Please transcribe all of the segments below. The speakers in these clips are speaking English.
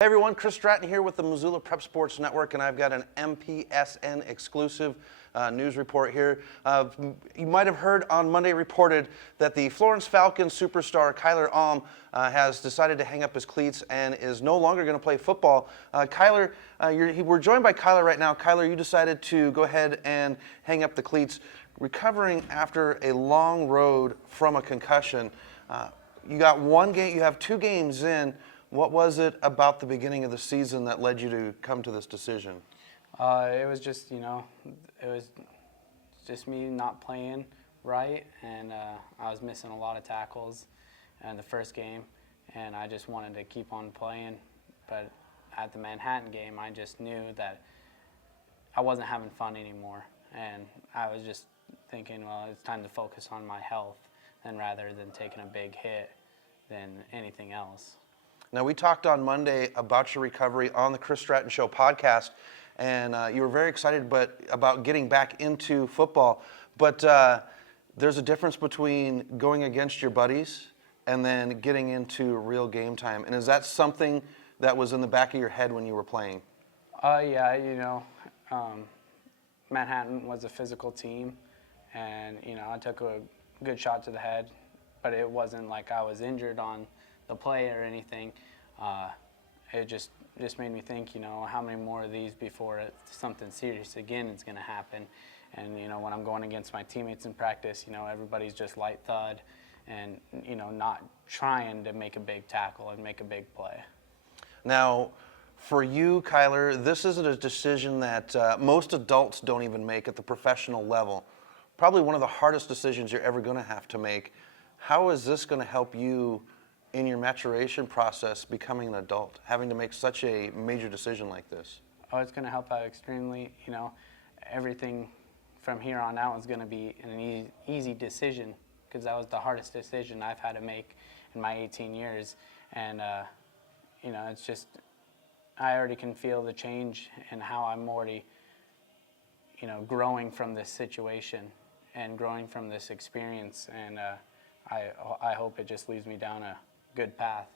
Hey everyone, Chris Stratton here with the Missoula Prep Sports Network, and I've got an MPSN exclusive news report here. You might have heard on Monday reported that the Florence Falcons superstar Kyler Alm has decided to hang up his cleats and is no longer going to play football. Kyler, we're joined by Kyler right now. Kyler, you decided to go ahead and hang up the cleats, recovering after a long road from a concussion. You got one game. You have 2 games in. What was it about the beginning of the season that led you to come to this decision? It was just, it was just me not playing right, and I was missing a lot of tackles in the first game, and I just wanted to keep on playing. But at the Manhattan game, I just knew that I wasn't having fun anymore, and I was just thinking, well, it's time to focus on my health, and rather than taking a big hit than anything else. Now, we talked on Monday about your recovery on the Chris Stratton Show podcast, and you were very excited about getting back into football. But there's a difference between going against your buddies and then getting into real game time. And is that something that was in the back of your head when you were playing? Yeah, Manhattan was a physical team, and, I took a good shot to the head, but it wasn't like I was injured on the play or anything. It just made me think, how many more of these before something serious again is going to happen. And, when I'm going against my teammates in practice, everybody's just light thud and, not trying to make a big tackle and make a big play. Now, for you, Kyler, this isn't a decision that most adults don't even make at the professional level. Probably one of the hardest decisions you're ever going to have to make. How is this going to help you in your maturation process becoming an adult, having to make such a major decision like this? Oh, it's going to help out extremely. Everything from here on out is going to be an easy decision, because that was the hardest decision I've had to make in my 18 years. And, it's just, I already can feel the change in how I'm already, growing from this situation and growing from this experience. And I hope it just leads me down a good path.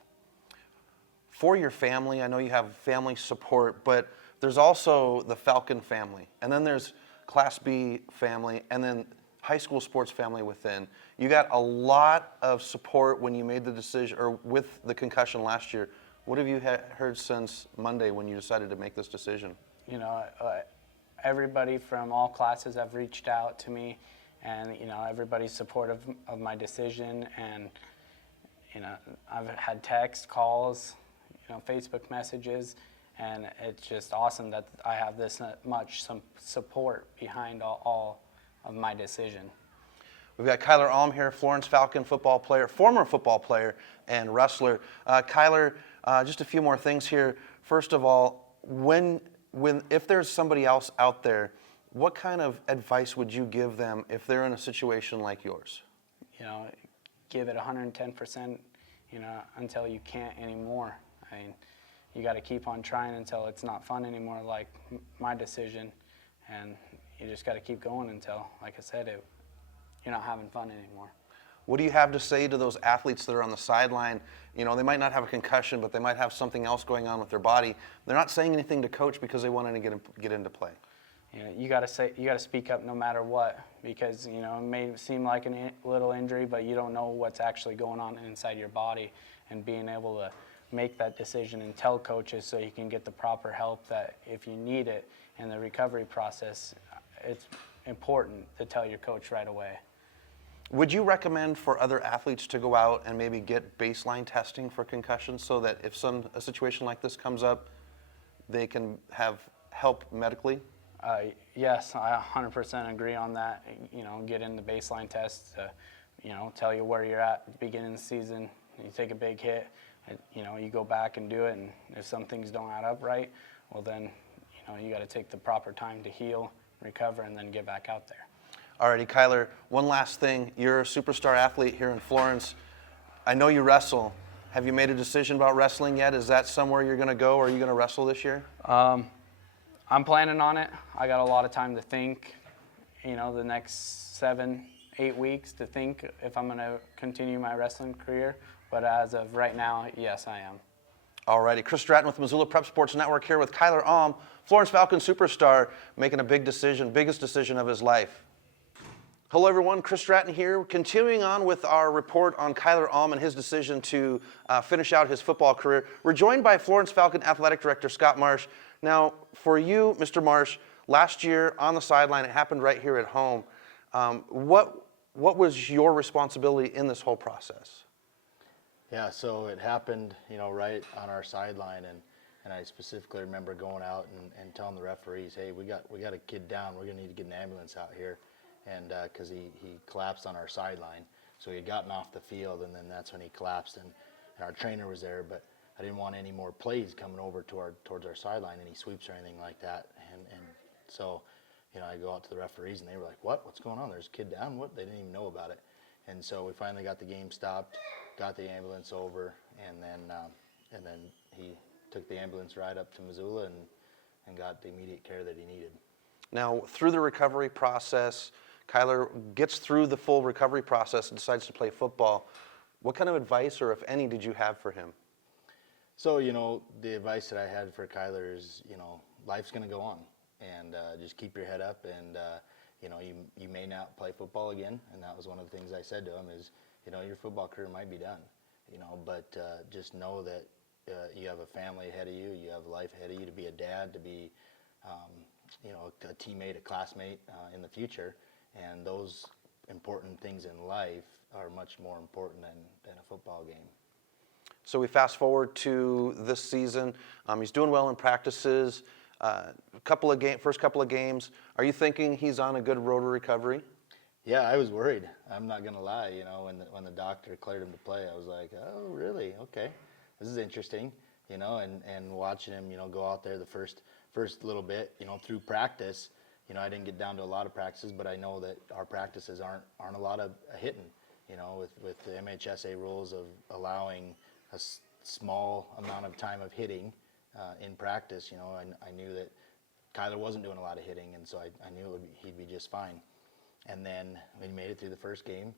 For your family, I know you have family support, but there's also the Falcon family, and then there's Class B family, and then high school sports family within. You got a lot of support when you made the decision, or with the concussion last year. What have you heard since Monday when you decided to make this decision? Everybody from all classes have reached out to me, and everybody's supportive of my decision. And I've had text calls, Facebook messages, and it's just awesome that I have this much some support behind all of my decision. We've got Kyler Alm here, Florence Falcon football player, former football player and wrestler. Kyler, just a few more things here. First of all, if there's somebody else out there, what kind of advice would you give them if they're in a situation like yours? Give it 110%, until you can't anymore. I mean, you got to keep on trying until it's not fun anymore, like my decision, and you just got to keep going until, like I said, you're not having fun anymore. What do you have to say to those athletes that are on the sideline? They might not have a concussion, but they might have something else going on with their body. They're not saying anything to coach because they want to get into play. You got to speak up no matter what, because it may seem like a little injury, but you don't know what's actually going on inside your body, and being able to make that decision and tell coaches so you can get the proper help that if you need it in the recovery process, it's important to tell your coach right away. Would you recommend for other athletes to go out and maybe get baseline testing for concussions so that if a situation like this comes up, they can have help medically? Yes, I 100% agree on that. Get in the baseline test to, tell you where you're at the beginning of the season. You take a big hit, you go back and do it, and if some things don't add up right, well then, you got to take the proper time to heal, recover, and then get back out there. Alrighty, Kyler, one last thing. You're a superstar athlete here in Florence. I know you wrestle. Have you made a decision about wrestling yet? Is that somewhere you're going to go, or are you going to wrestle this year? I'm planning on it. I got a lot of time to think, the next 7-8 weeks to think if I'm going to continue my wrestling career. But as of right now, yes, I am. Alrighty, Chris Stratton with the Missoula Prep Sports Network here with Kyler Alm, Florence Falcon superstar, making a big decision, biggest decision of his life. Hello everyone, Chris Stratton here, continuing on with our report on Kyler Alm and his decision to finish out his football career. We're joined by Florence Falcon Athletic Director Scott Marsh. Now, for you, Mr. Marsh, last year on the sideline, it happened right here at home. What was your responsibility in this whole process? Yeah, so it happened, right on our sideline, and I specifically remember going out and telling the referees, hey, we got a kid down. We're gonna need to get an ambulance out here, and because he collapsed on our sideline, so he had gotten off the field, and then that's when he collapsed, and our trainer was there, but I didn't want any more plays coming over towards our sideline, any sweeps or anything like that, and so I go out to the referees, and they were like, what's going on? There's a kid down. What? They didn't even know about it. And so we finally got the game stopped, got the ambulance over, and then he took the ambulance ride up to Missoula and got the immediate care that he needed. Now, through the recovery process, Kyler gets through the full recovery process and decides to play football. What kind of advice, or if any, did you have for him? So, the advice that I had for Kyler is, life's going to go on, and just keep your head up, and you may not play football again, and that was one of the things I said to him is, your football career might be done, but just know that you have a family ahead of you, you have life ahead of you, to be a dad, to be, a teammate, a classmate in the future, and those important things in life are much more important than a football game. So we fast forward to this season. He's doing well in practices. First couple of games. Are you thinking he's on a good road to recovery? Yeah, I was worried. I'm not gonna lie. When the doctor cleared him to play, I was like, oh, really? Okay, this is interesting. And watching him, go out there the first little bit, through practice. I didn't get down to a lot of practices, but I know that our practices aren't a lot of hitting. With the MHSA rules of allowing a small amount of time of hitting in practice, I knew that Kyler wasn't doing a lot of hitting, and so I knew he'd be just fine. And then when he made it through the first game,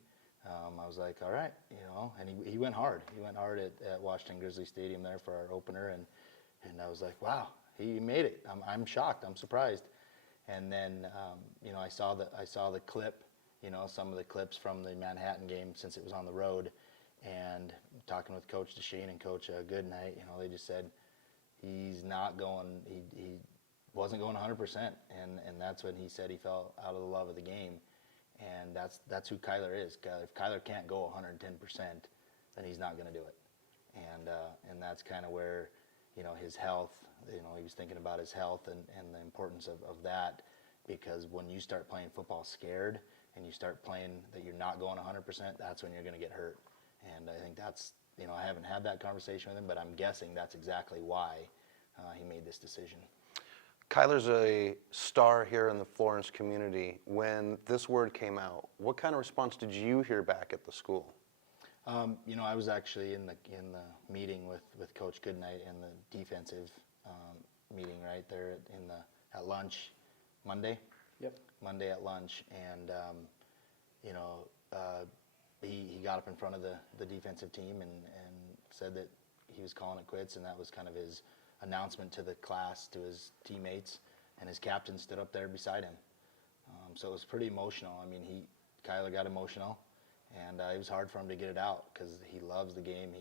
I was like, all right, and he went hard. He went hard at Washington Grizzly Stadium there for our opener, and I was like, wow, he made it. I'm shocked. I'm surprised. And then I saw the clip, some of the clips from the Manhattan game since it was on the road, and talking with Coach DeSheen and Coach Goodnight, they just said he's not going. He wasn't going 100%, and that's when he said he fell out of the love of the game, and that's who Kyler is. If Kyler can't go 110%, then he's not going to do it, and that's kind of where his health. He was thinking about his health and the importance of that, because when you start playing football scared and you start playing that you're not going 100%, that's when you're going to get hurt. And I think that's, I haven't had that conversation with him, but I'm guessing that's exactly why he made this decision. Kyler's a star here in the Florence community. When this word came out, what kind of response did you hear back at the school? I was actually in the meeting with Coach Goodnight in the defensive meeting right there at lunch Monday. Yep. Monday at lunch, and he got up in front of the defensive team and said that he was calling it quits, and that was kind of his announcement to the class, to his teammates, and his captain stood up there beside him. So it was pretty emotional. I mean, Kyler got emotional, and it was hard for him to get it out because he loves the game.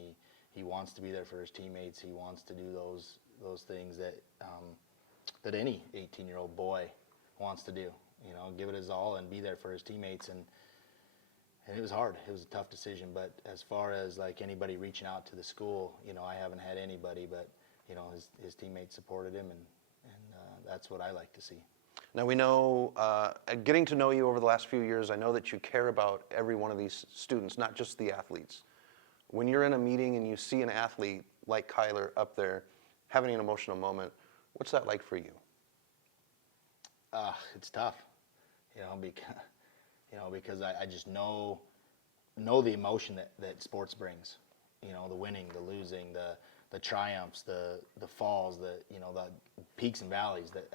He wants to be there for his teammates. He wants to do those things that any 18-year-old boy wants to do. Give it his all and be there for his teammates. And it was hard. It was a tough decision. But as far as like anybody reaching out to the school, I haven't had anybody, but his teammates supported him, and that's what I like to see. Now we know, getting to know you over the last few years, I know that you care about every one of these students, not just the athletes. When you're in a meeting and you see an athlete like Kyler up there having an emotional moment, what's that like for you? It's tough, because I just know the emotion that sports brings. The winning, the losing, the triumphs, the falls, the peaks and valleys that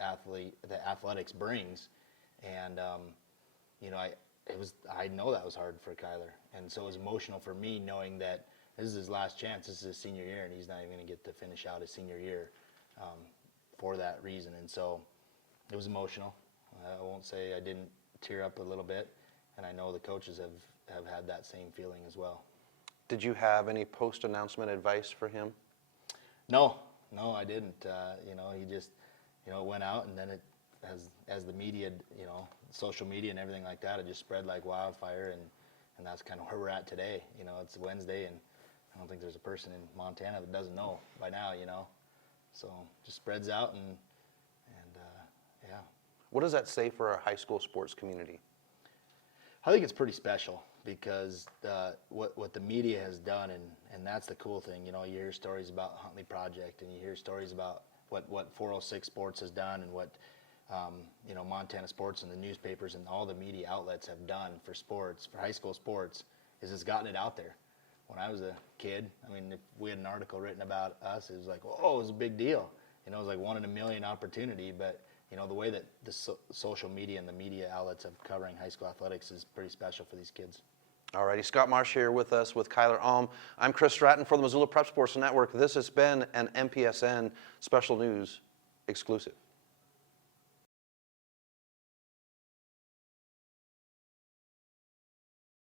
athletics brings, and I know that was hard for Kyler, and so it was emotional for me knowing that this is his last chance. This is his senior year, and he's not even going to get to finish out his senior year for that reason. And so it was emotional. I won't say I didn't tear up a little bit, and I know the coaches have had that same feeling as well. Did you have any post-announcement advice for him? No, I didn't. You know, he just, you know, it went out, and then it, as the media, you know, social media and everything like that, it just spread like wildfire, and that's kind of where we're at today. You know, it's Wednesday, and I don't think there's a person in Montana that doesn't know by now, you know. So just spreads out, and yeah. What does that say for our high school sports community? I think it's pretty special because what the media has done, and that's the cool thing. You know, you hear stories about Huntley Project, and you hear stories about what 406 Sports has done, and what you know, Montana Sports and the newspapers and all the media outlets have done for sports, for high school sports, is it's gotten it out there. When I was a kid, I mean, if we had an article written about us, it was like, oh, it was a big deal. You know, it was like 1 in a million opportunity. But you know, the way that the social media and the media outlets are covering high school athletics is pretty special for these kids. All righty, Scott Marsh here with us with Kyler Alm. I'm Chris Stratton for the Missoula Prep Sports Network. This has been an MPSN Special News exclusive.